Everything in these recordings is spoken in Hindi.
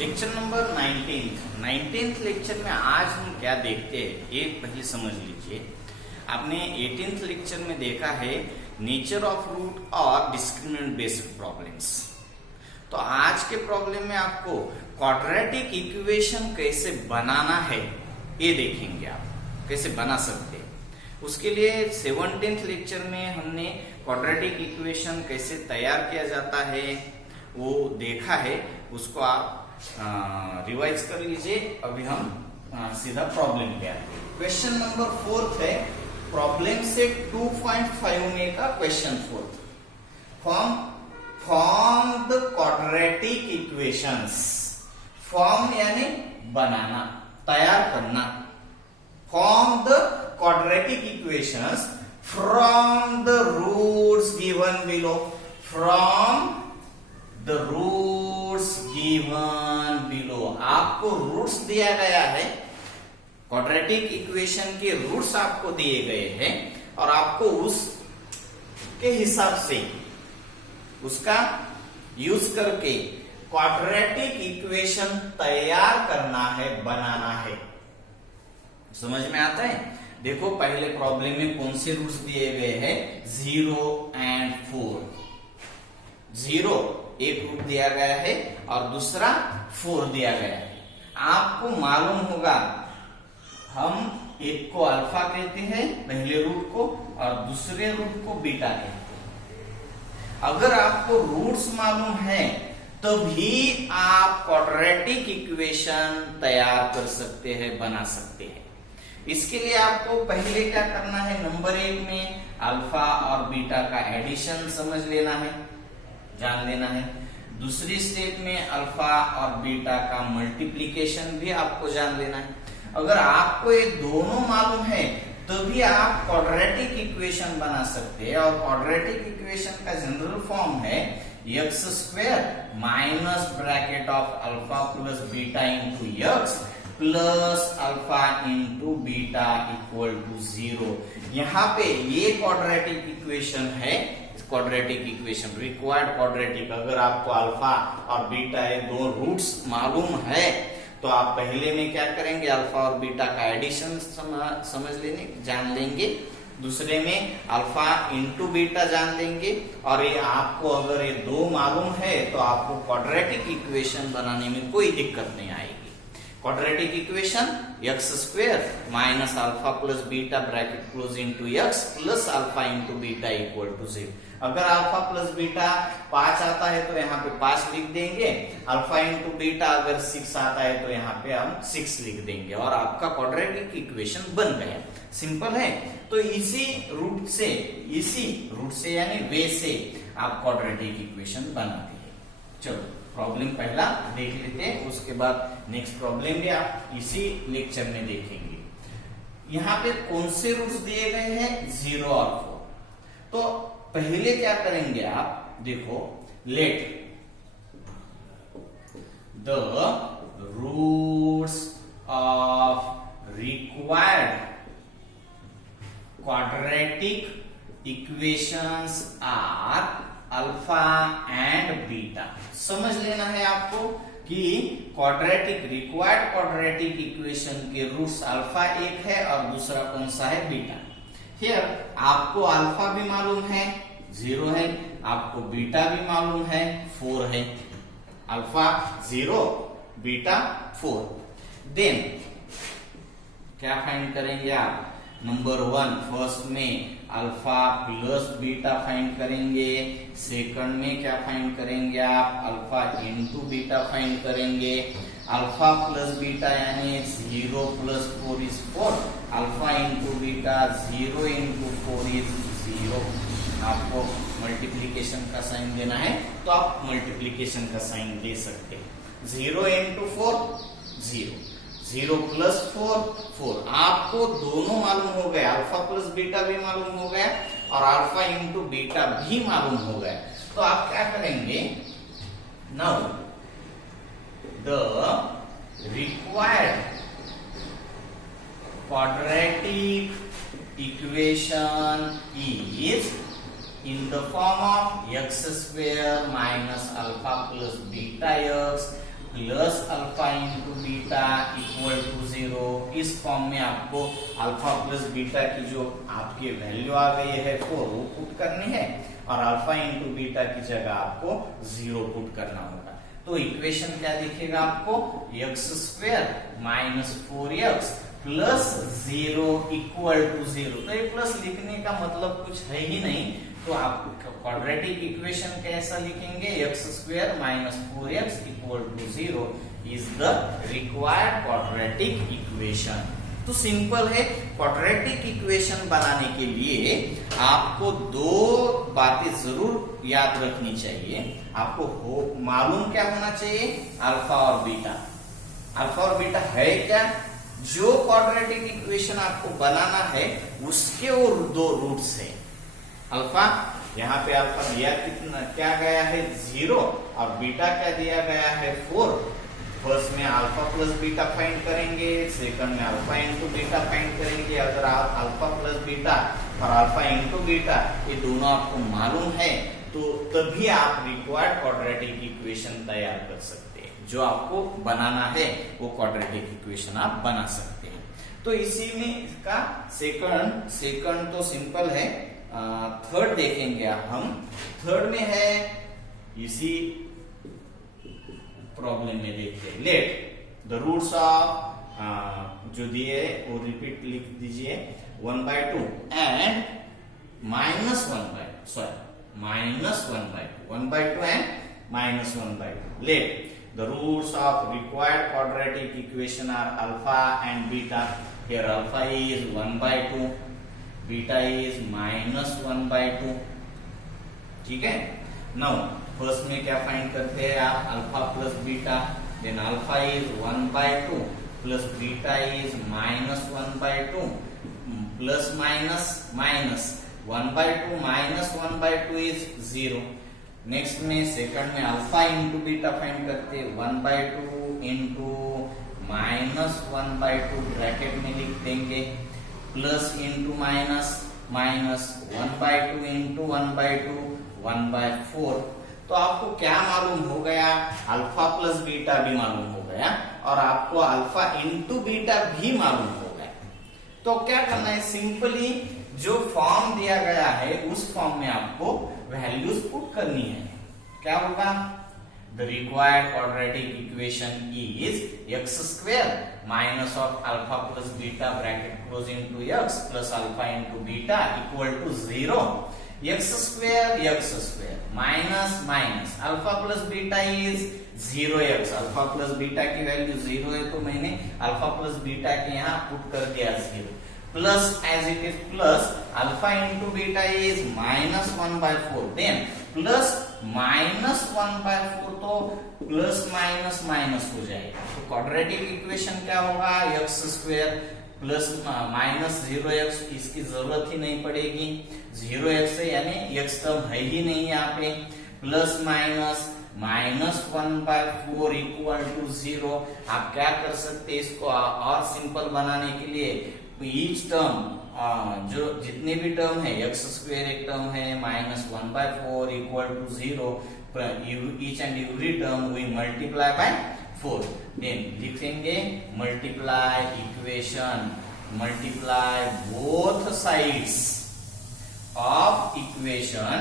लेक्चर नंबर 19th लेक्चर में आज हम क्या देखते हैं ये पहले समझ लीजिए। आपने 18th लेक्चर में देखा है नेचर ऑफ रूट और डिस्क्रिमिनेंट बेस्ड प्रॉब्लम्स। तो आज के प्रॉब्लम में आपको क्वाड्रेटिक इक्वेशन कैसे बनाना है ये देखेंगे, आप कैसे बना सकते हैं। उसके लिए 17th लेक्चर में हमने क्वाड्रेटिक इक्वेशन कैसे तैयार किया जाता है वो देखा है, उसको आप रिवाइज कर लीजिए। अभी हम सीधा प्रॉब्लम पे आते हैं। क्वेश्चन नंबर 4 है प्रॉब्लम से 2.5 में का question 4 form the quadratic equations. Form यानी बनाना, तैयार करना। Form the quadratic equations from the roots given below. From the roots given below. आपको रूट्स दिया गया है, क्वाड्रेटिक इक्वेशन के रूट्स आपको दिए गए हैं और आपको उसके हिसाब से उसका यूज करके क्वाड्रेटिक इक्वेशन तैयार करना है, बनाना है। समझ में आता है? देखो पहले प्रॉब्लम में कौन से रूट्स दिए गए हैं, 0 and 4। 0 एक रूट दिया गया है और दूसरा 4 दिया गया है। आपको मालूम होगा हम एक को अल्फा कहते हैं पहले रूट को और दूसरे रूट को बीटा कहते हैं। अगर आपको रूट्स मालूम है तो भी आप क्वाड्रेटिक इक्वेशन तैयार कर सकते हैं, बना सकते हैं। इसके लिए आपको पहले क्या करना है, नंबर 1 में अल्फा और बीटा का एडिशन समझ लेना है, जान लेना है। दूसरी स्टेप में अल्फा और बीटा का मल्टीप्लिकेशन भी आपको जान लेना है। अगर आपको ये दोनों मालूम है तो भी आप क्वाड्रेटिक इक्वेशन बना सकते हैं। और क्वाड्रेटिक इक्वेशन का जनरल फॉर्म है x square minus bracket of alpha plus beta into x plus alpha into beta equal to 0। यहाँ पे ये क्वाड्रेटिक इक्वेशन है, क्वाड्रेटिक इक्वेशन रिक्वायर्ड क्वाड्रेटिक। अगर आपको अल्फा और बीटा ये दो रूट्स मालूम है तो आप पहले में क्या करेंगे, अल्फा और बीटा का एडिशन समझ लेंगे, जान लेंगे। दूसरे में अल्फा इंटू बीटा जान लेंगे। और ये आपको अगर ये दो मालूम है तो आपको क्वाड्रेटिक इक्वेशन बनाने में कोई दिक्कत नहीं आएगी। Quadratic equation x square minus alpha plus beta bracket close into x plus alpha into beta equal to 0। अगर अल्फा प्लस बीटा 5 आता है तो यहाँ पे 5 लिख देंगे। अल्फा इंटू बीटा अगर 6 आता है तो यहाँ पे हम 6 लिख देंगे और आपका क्वाड्रेटिक इक्वेशन बन गया। सिंपल है। तो इसी रूट से यानी वे से आप क्वाड्रेटिक इक्वेशन बनाते हैं। चलो प्रॉब्लम पहला देख लेते हैं, उसके बाद नेक्स्ट प्रॉब्लम भी आप इसी लेक्चर में देखेंगे। यहाँ पे कौन से रूट्स दिए गए हैं, 0 और 4। तो पहले क्या करेंगे आप, देखो let the roots of required quadratic equations are alpha and beta. समझ लेना है आपको कि रिक्वायर्ड क्वाड्रेटिक इक्वेशन के रूट्स अल्फा एक है और दूसरा कौन सा है, बीटा। हियर आपको अल्फा भी मालूम है 0 है, आपको बीटा भी मालूम है 4 है। Alpha 0 beta 4। देन क्या फाइंड करेंगे आप, नंबर 1 फर्स्ट में अल्फा प्लस बीटा फाइंड करेंगे। सेकंड में क्या फाइंड करेंगे आप, अल्फा इंटू बीटा फाइंड करेंगे। अल्फा प्लस बीटा यानी 0 plus 4 is 4। Alpha into beta 0 into 4 is 0। आपको मल्टीप्लीकेशन का साइन देना है तो आप मल्टीप्लीकेशन का साइन दे सकते हैं। 0 इंटू 4 0, 0 प्लस 4 4। आपको दोनों मालूम हो गया, अल्फा प्लस बीटा भी मालूम हो गया और अल्फा इंटू बीटा भी मालूम हो गया। तो आप क्या करेंगे, now the required quadratic equation is in the form of x square minus alpha plus beta x plus alpha into beta equal to 0। इस फॉर्म में आपको अल्फा प्लस बीटा की जो आपकी वैल्यू आ गई है 4 वो पुट करनी है, और अल्फा इंटू बीटा की जगह आपको 0 पुट करना होगा। तो इक्वेशन क्या दिखेगा आपको, x square minus 4x plus 0 equal to 0। तो ये प्लस लिखने का मतलब कुछ है ही नहीं, तो आप क्वाड्रेटिक इक्वेशन कैसा लिखेंगे, x square minus 4x equal to 0 is the required quadratic equation. तो सिंपल है। क्वाड्रेटिक इक्वेशन बनाने के लिए आपको दो बातें जरूर याद रखनी चाहिए। आपको मालूम क्या होना चाहिए, अल्फा और बीटा। अल्फा और बीटा है क्या, जो क्वाड्रेटिक इक्वेशन आपको बनाना है उसके वो दो रूट्स है। अल्फा, यहाँ पे अल्फा दिया कितना क्या गया है 0, और बीटा क्या दिया गया है 4। फर्स्ट में अल्फा प्लस बीटा फाइंड करेंगे, सेकंड में अल्फा इंटू बीटा फाइंड करेंगे। अगर आप अल्फा प्लस बीटा और अल्फा इंटू बीटा ये दोनों आपको मालूम है तो तभी आप रिक्वायर्ड क्वाड्रेटिक इक्वेशन तैयार कर सकते हैं। जो आपको बनाना है वो क्वाड्रेटिक इक्वेशन आप बना सकते हैं। तो इसी में इसका सेकंड तो सिंपल है। थर्ड देखेंगे हम। थर्ड में है इसी प्रॉब्लम में देखते हैं। लेट द रूट्स ऑफ जो दिए वो रिपीट लिख दीजिए 1/2 and -1/2 1/2 and -1/2। Let the roots of required quadratic equation are alpha and beta. Here alpha is 1/2, beta is -1/2। ठीक है। नाउ फर्स्ट में क्या फाइंड करते हैं आप, alpha plus beta, then alpha is 1/2 plus beta is -1/2 plus minus 1/2 -1/2 is 0। Next में सेकंड में अल्फा इंटू बीटा फाइंड करते हैं 1/2 इंटू -1/2 ब्रैकेट में लिख देंगे, प्लस इंटू माइनस 1/2 इंटू 1/2 1/4। तो आपको क्या मालूम हो गया, अल्फा प्लस बीटा भी मालूम हो गया और आपको अल्फा इंटू बीटा भी मालूम हो गया। तो क्या करना है, सिंपली जो फॉर्म दिया गया है उस फॉर्म में आपको वैल्यूज पुट करनी है। क्या होगा, the required quadratic equation is x square minus of alpha plus beta bracket close into x plus alpha into beta equal to 0। X square minus alpha plus beta is 0x। Alpha plus beta की वैल्यू 0 है तो मैंने अल्फा प्लस बीटा के यहाँ पुट कर दिया 0, plus as it is plus alpha into beta is -1/4, then plus -1/4, तो प्लस माइनस हो जाएगा। तो क्वाड्रेटिक इक्वेशन क्या होगा, एक्स स्क्वायर प्लस -0x, इसकी जरूरत ही नहीं पड़ेगी, 0x है यानी x टर्म है ही नहीं यहाँ पे, प्लस -1/4 इक्वल टू 0। आप क्या कर सकते हैं, इसको और सिंपल बनाने के लिए ईच टर्म जो जितने भी टर्म है, एक्स स्क्वायर एक टर्म है, -1/4 equal to 0, each and every term we multiply by 4। Then लिखेंगे multiply equation, multiply both sides of equation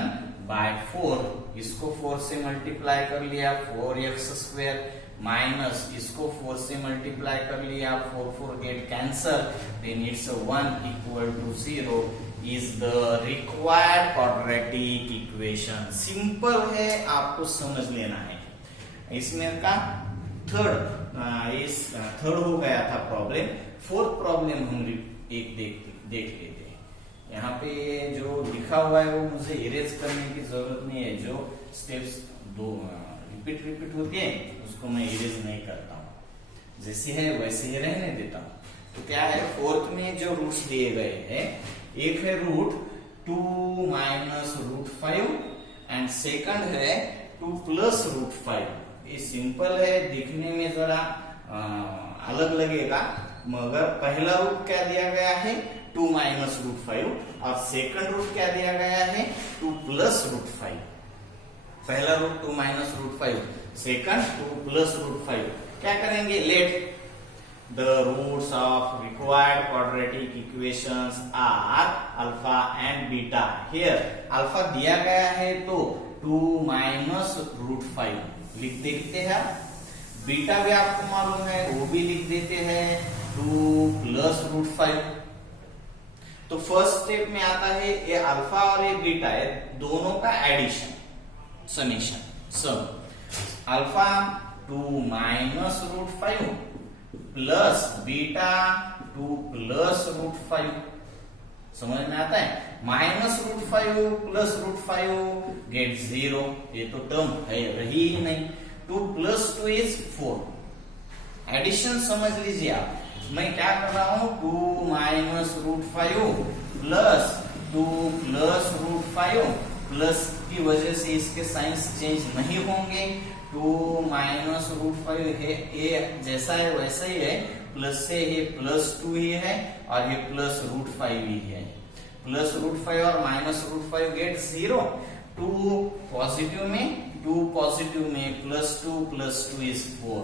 by 4। इसको 4 से मल्टीप्लाई कर लिया 4x स्क्वायर, माइनस इसको 4 से मल्टीप्लाई कर लिया 4 get cancel, then it's 1 equal to 0 is the required quadratic equation. Simple है, आपको समझ लेना है। इसमें का थर्ड हो गया था प्रॉब्लम। फोर्थ प्रॉब्लम हम एक देख लेते हैं। यहाँ पे जो लिखा हुआ है वो मुझे इरेज करने की जरूरत नहीं है, जो स्टेप्स दो रिपीट होती है उसको मैं इरेज नहीं करता हूँ, जैसी है वैसे ही रहने देता हूँ। तो क्या है, फोर्थ में जो रूट्स दिए गए हैं, एक है रूट 2 माइनस √5 एंड सेकंड है 2 प्लस √5। ये सिंपल है, दिखने में जरा अलग लगेगा, मगर पहला रूट क्या दिया गया है 2 माइनस √5 और सेकंड रूट क्या दिया गया है 2 प्लस √5। पहला root 2 minus root 5, second 2 plus root 5। क्या करेंगे, let the roots of required quadratic equations are alpha and beta. Here alpha दिया गया है तो 2 माइनस रूट 5 लिख देते हैं, बीटा भी आपको मालूम है वो भी लिख देते हैं 2 प्लस रूट 5। तो फर्स्ट स्टेप में आता है ये अल्फा और ये बीटा है दोनों का addition, summation, sum. Alpha 2 minus root 5 plus beta 2 plus root 5। समझ में आता है, minus root 5 plus root 5 get 0, ये तो टर्म है रही ही नहीं। 2 प्लस 2 इज 4। एडिशन समझ लीजिए आप, मैं क्या कर रहा हूं, 2 minus root 5 plus 2 plus root 5, plus की वजह से इसके साइंस चेंज नहीं होंगे। 2 माइनस रूट 5 है, ये जैसा है वैसा ही है, प्लस से ये प्लस 2 ही है और ये प्लस रूट 5 ही है। प्लस रूट 5 और माइनस रूट 5 गेट 0। 2 पॉजिटिव में प्लस 2 इज 4।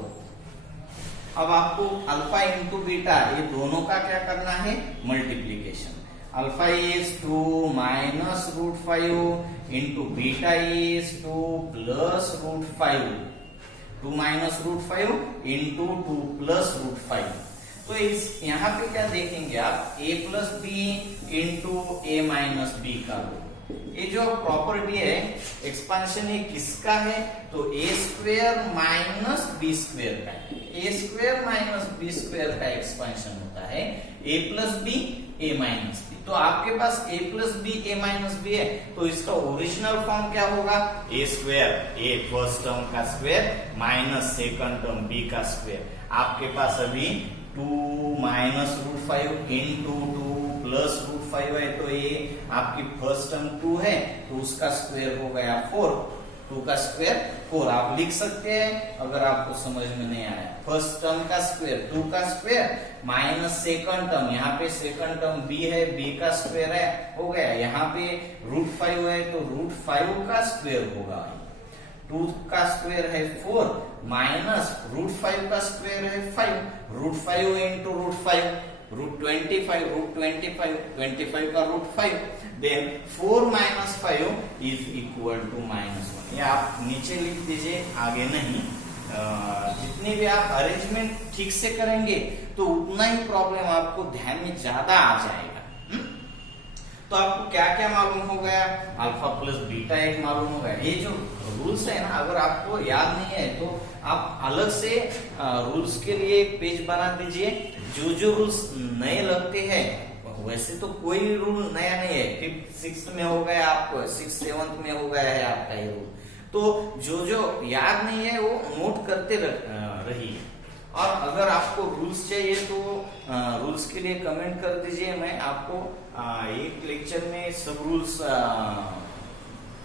अब आपको अल्फा इंटू बीटा ये दोनों का क्या करना है, multiplication. Alpha is 2 minus root 5 into beta is 2 plus root 5। 2 minus root 5 into 2 plus root 5। तो इस यहाँ पे क्या देखेंगे आप, a plus B into A minus B का रूट। ये जो प्रॉपर्टी है एक्सपांशन ये किसका है, तो A square minus B square का है। A square minus B square का एक्सपांशन होता है A plus B A minus B. तो आपके पास a plus B A minus B है, तो इसका ओरिजिनल फॉर्म क्या होगा, A square, A first term का square minus second term B का स्क्वेयर। आपके पास अभी 2 minus root 5 into 2 plus root 5 है, तो ये आपकी फर्स्ट टर्म 2 है तो उसका स्क्वायर हो गया 4। 2 का स्क्वायर 4 आप लिख सकते हैं अगर आपको समझ में नहीं आया। फर्स्ट टर्म का स्क्वायर 2 का स्क्वायर माइनस सेकंड टर्म, यहाँ पे सेकंड टर्म b है, b का स्क्वायर है, हो गया। यहाँ पे रूट 5 है तो रूट 5 का स्क्वायर होगा। 2 का स्क्वायर है 4 माइनस रूट 5 का स्क्वायर है 5। रूट 5 इंटू रूट 5 रूट 25, रूट 25 का root 5, then 4 minus 5 is equal to -1। ये आप नीचे लिख दीजिए, आगे नहीं। जितनी भी आप अरेंजमेंट ठीक से करेंगे तो उतना ही प्रॉब्लम आपको ध्यान में ज्यादा आ जाएगा। तो आपको क्या क्या मालूम हो गया, अल्फा प्लस बीटा एक मालूम हो गया। ये जो रूल्स है ना, अगर आपको याद नहीं है तो आप अलग से रूल्स के लिए एक पेज बना दीजिए। जो रूल्स नए लगते हैं, वैसे तो कोई रूल नया नहीं है, 5th 6th में हो गया, आपको 6th 7th में हो गया है आपका ये रूल। तो जो याद नहीं है वो नोट करते रहिए। और अगर आपको रूल्स चाहिए तो रूल्स के लिए कमेंट कर दीजिए, मैं आपको एक लेक्चर में सब रूल्स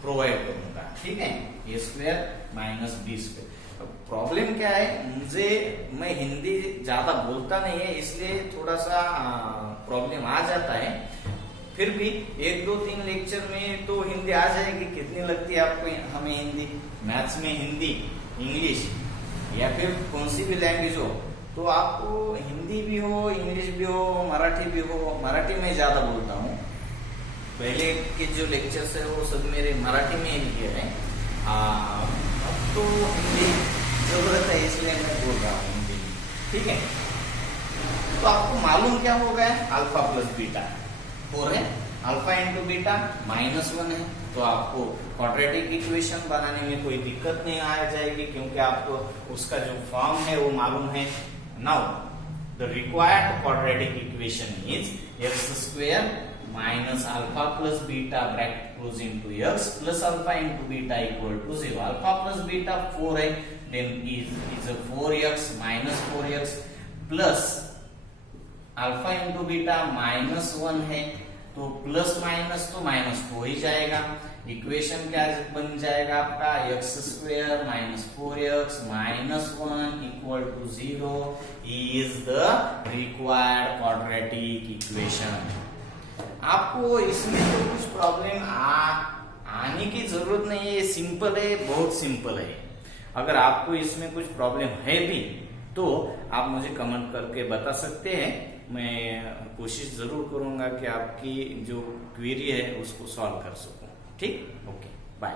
प्रोवाइड करूंगा, ठीक है। A square minus B square. Problem क्या है, मैं हिंदी ज्यादा बोलता नहीं है, इसलिए थोड़ा सा प्रॉब्लम आ जाता है। फिर भी 1 2 3 लेक्चर में तो हिंदी आ जाएगी। कितनी लगती है आपको हमें हिंदी, मैथ्स में हिंदी, इंग्लिश या फिर कौन सी भी लैंग्वेज हो, तो आपको हिंदी भी हो, इंग्लिश भी हो, मराठी भी हो। मराठी में ज्यादा बोलता हूँ, पहले के जो लेक्चर्स है वो सब मेरे मराठी में ही लिए हैं। अब तो हिंदी जरूरत है, इसलिए मैं बोल रहा हूँ हिंदी, ठीक है। तो आपको मालूम क्या हो गया, अल्फा प्लस बीटा 4 है, अल्फा इंटू बीटा -1 है। तो आपको क्वाड्रेटिक इक्वेशन बनाने में कोई दिक्कत नहीं आ जाएगी, क्योंकि आपको उसका जो फॉर्म है वो मालूम है। Now the required quadratic equation is x square minus alpha plus beta bracket close into x plus alpha into beta equal to 0। Alpha plus beta 4 है, then is 4x minus 4x plus alpha into beta -1 है, तो प्लस माइनस तो माइनस हो ही जाएगा। इक्वेशन क्या बन जाएगा आपका, x square minus 4x minus 1 equal to 0 is the required quadratic equation. आपको इसमें तो कुछ प्रॉब्लम आ घबराने की जरूरत नहीं है, ये सिंपल है, बहुत सिंपल है। अगर आपको इसमें कुछ प्रॉब्लम है भी तो आप मुझे कमेंट करके बता सकते हैं, मैं कोशिश जरूर करूंगा कि आपकी जो क्वेरी है उसको सॉल्व कर सकूं। ठीक, ओके, बाय।